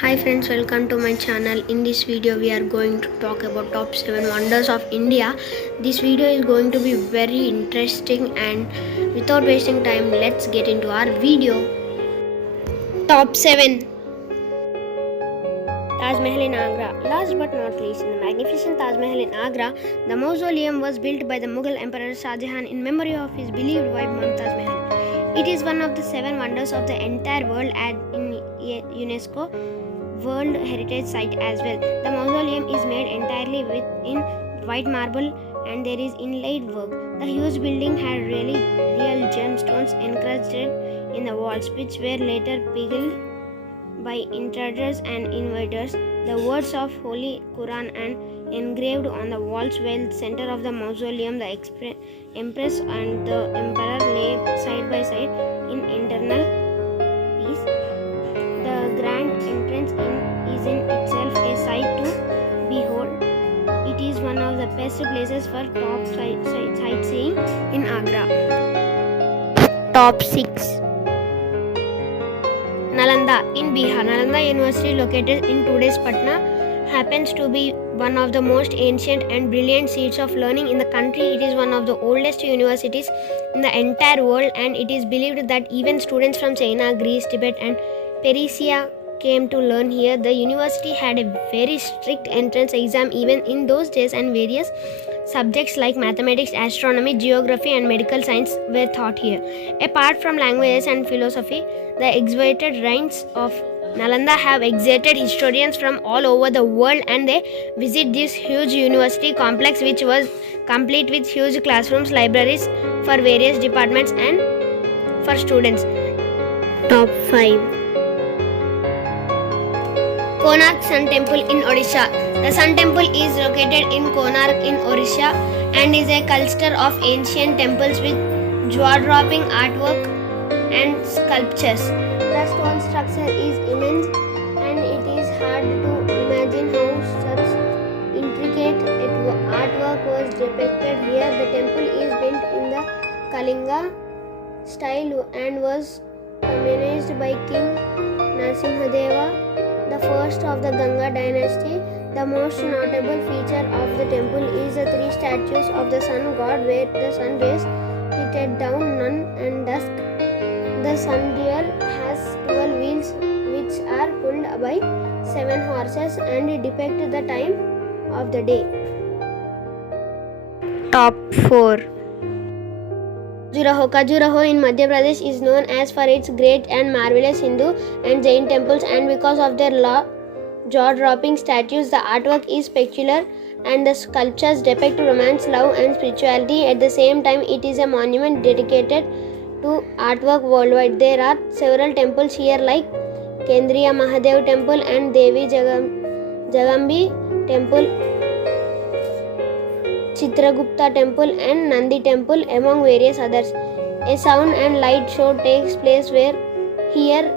Hi friends, welcome to my channel. In this video we are going to talk about top 7 wonders of India. This video is going to be very interesting, and without wasting time, let's get into our video. Top 7. Taj Mahal in Agra. Last but not least, in the magnificent Taj Mahal in Agra, the mausoleum was built by the Mughal Emperor Shah Jahan in memory of his beloved wife Mumtaz Mahal. It is one of the 7 wonders of the entire world and in UNESCO World Heritage Site as well. The mausoleum is made entirely in white marble and there is inlaid work. The huge building had real gemstones encrusted in the walls, which were later pillaged by intruders and invaders. The words of Holy Quran and engraved on the walls were the center of the mausoleum. The Empress and the Emperor lay side by side in internal peace. The grand entrance is in itself a sight to behold. It is one of the best places for top sightseeing in Agra. Top 6. Nalanda in Bihar. Nalanda University, located in today's Patna, happens to be one of the most ancient and brilliant seats of learning in the country. It is one of the oldest universities in the entire world, and it is believed that even students from China, Greece, Tibet, and Persia came to learn here. The university had a very strict entrance exam even in those days, and various subjects like mathematics, astronomy, geography, and medical science were taught here. Apart from languages and philosophy, the exhibited ranks of Nalanda have excited historians from all over the world, and they visit this huge university complex, which was complete with huge classrooms, libraries for various departments and for students. Top 5. Konark Sun Temple in Odisha. The Sun Temple is located in Konark in Odisha and is a cluster of ancient temples with jaw-dropping artwork and sculptures. The stone structure is immense, and it is hard to imagine how such intricate artwork was depicted here. The temple is built in the Kalinga style and was commissioned by King Narasimhadeva, the first of the Ganga dynasty. The most notable feature of the temple is the 3 statues of the sun god, where the sun rays hit down noon and dusk. The sundial has 12 wheels which are pulled by 7 horses and depict the time of the day. Top 4. Khajuraho in Madhya Pradesh is known as for its great and marvelous Hindu and Jain temples, and because of their jaw-dropping statues, the artwork is peculiar and the sculptures depict romance, love, and spirituality. At the same time, it is a monument dedicated to artwork worldwide. There are several temples here like Kendriya Mahadev Temple and Devi Jagambi Temple, Chitragupta Temple, and Nandi Temple, among various others. A sound and light show takes place here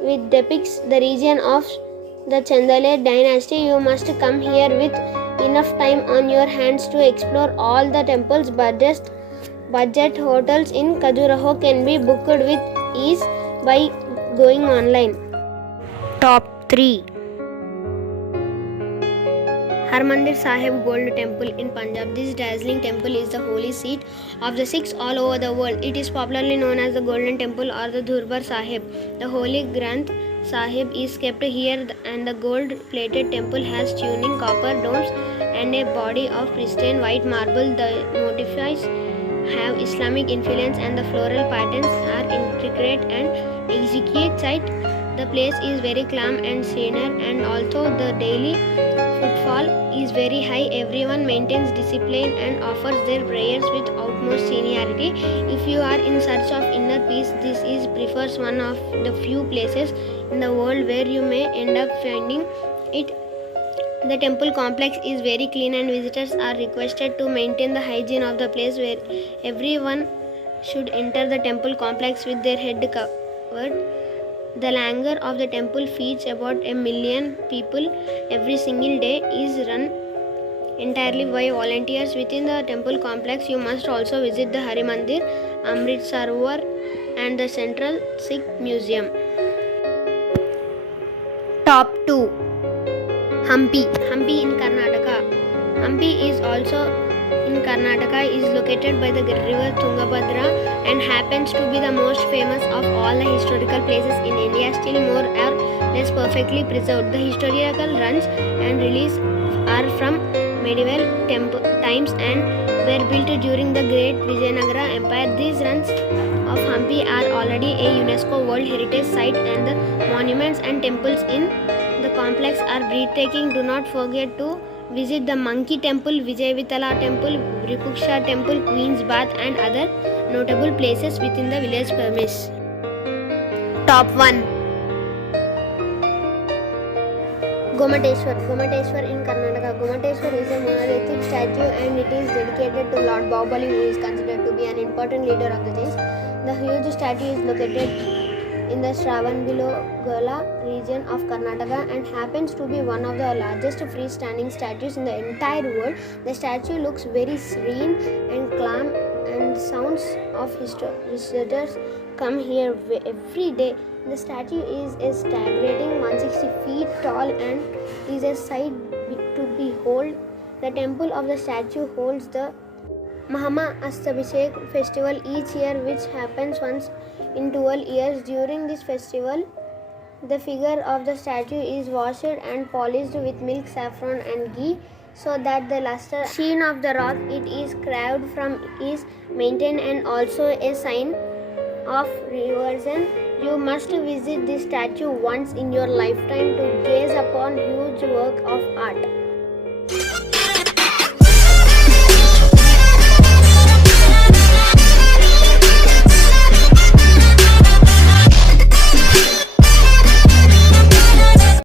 which depicts the region of the Chandale dynasty. You must come here with enough time on your hands to explore all the temples. Budget hotels in Khajuraho can be booked with ease by going online. Top 3. Harmandir Sahib Gold Temple in Punjab. This dazzling temple is the holy seat of the Sikhs all over the world. It is popularly known as the Golden Temple or the Durbar Sahib. The Holy Granth Sahib is kept here, and the gold-plated temple has tuning copper domes and a body of pristine white marble. The motifs have Islamic influence, and the floral patterns are intricate and exquisite. The place is very calm and serene, and although the daily footfall is very high, everyone maintains discipline and offers their prayers with utmost sincerity. If you are in search of inner peace, this is prefers one of the few places in the world where you may end up finding it. The temple complex is very clean, and visitors are requested to maintain the hygiene of the place, where everyone should enter the temple complex with their head covered. The langar of the temple feeds about 1 million people every single day. Is run entirely by volunteers within the temple complex. You must also visit the Hari Mandir, Amrit Sarovar, and the Central Sikh Museum. Top 2. Hampi. Hampi in Karnataka. Hampi is also in Karnataka, is located by the river Tungabhadra and happens to be the most famous of all the historical places in India, still more or less perfectly preserved. The historical runs and reliefs are from medieval times and were built during the Great Vijayanagara Empire. These runs of Hampi are already a UNESCO World Heritage Site and the monuments and temples in the complex are breathtaking. Do not forget to visit the Monkey Temple, Vijayavitala Temple, Vripuksha Temple, Queen's Bath and other notable places within the village premise. Top 1. Gomateshwar. Gomateshwar in Karnataka. Gomateshwar is a monolithic statue and it is dedicated to Lord Bahubali, who is considered to be an important leader of the Jains. The huge statue is located in the Shravanbelogala region of Karnataka and happens to be one of the largest freestanding statues in the entire world. The statue looks very serene and calm, and sounds of visitors come here every day. The statue is a staggering 160 feet tall and is a sight to behold. The temple of the statue holds the Mahama Astabhishek festival each year, which happens once in 12 years. During this festival, the figure of the statue is washed and polished with milk, saffron and ghee so that the luster sheen of the rock it is carved from is maintained, and also a sign of reversion. You must visit this statue once in your lifetime to gaze upon huge work of art.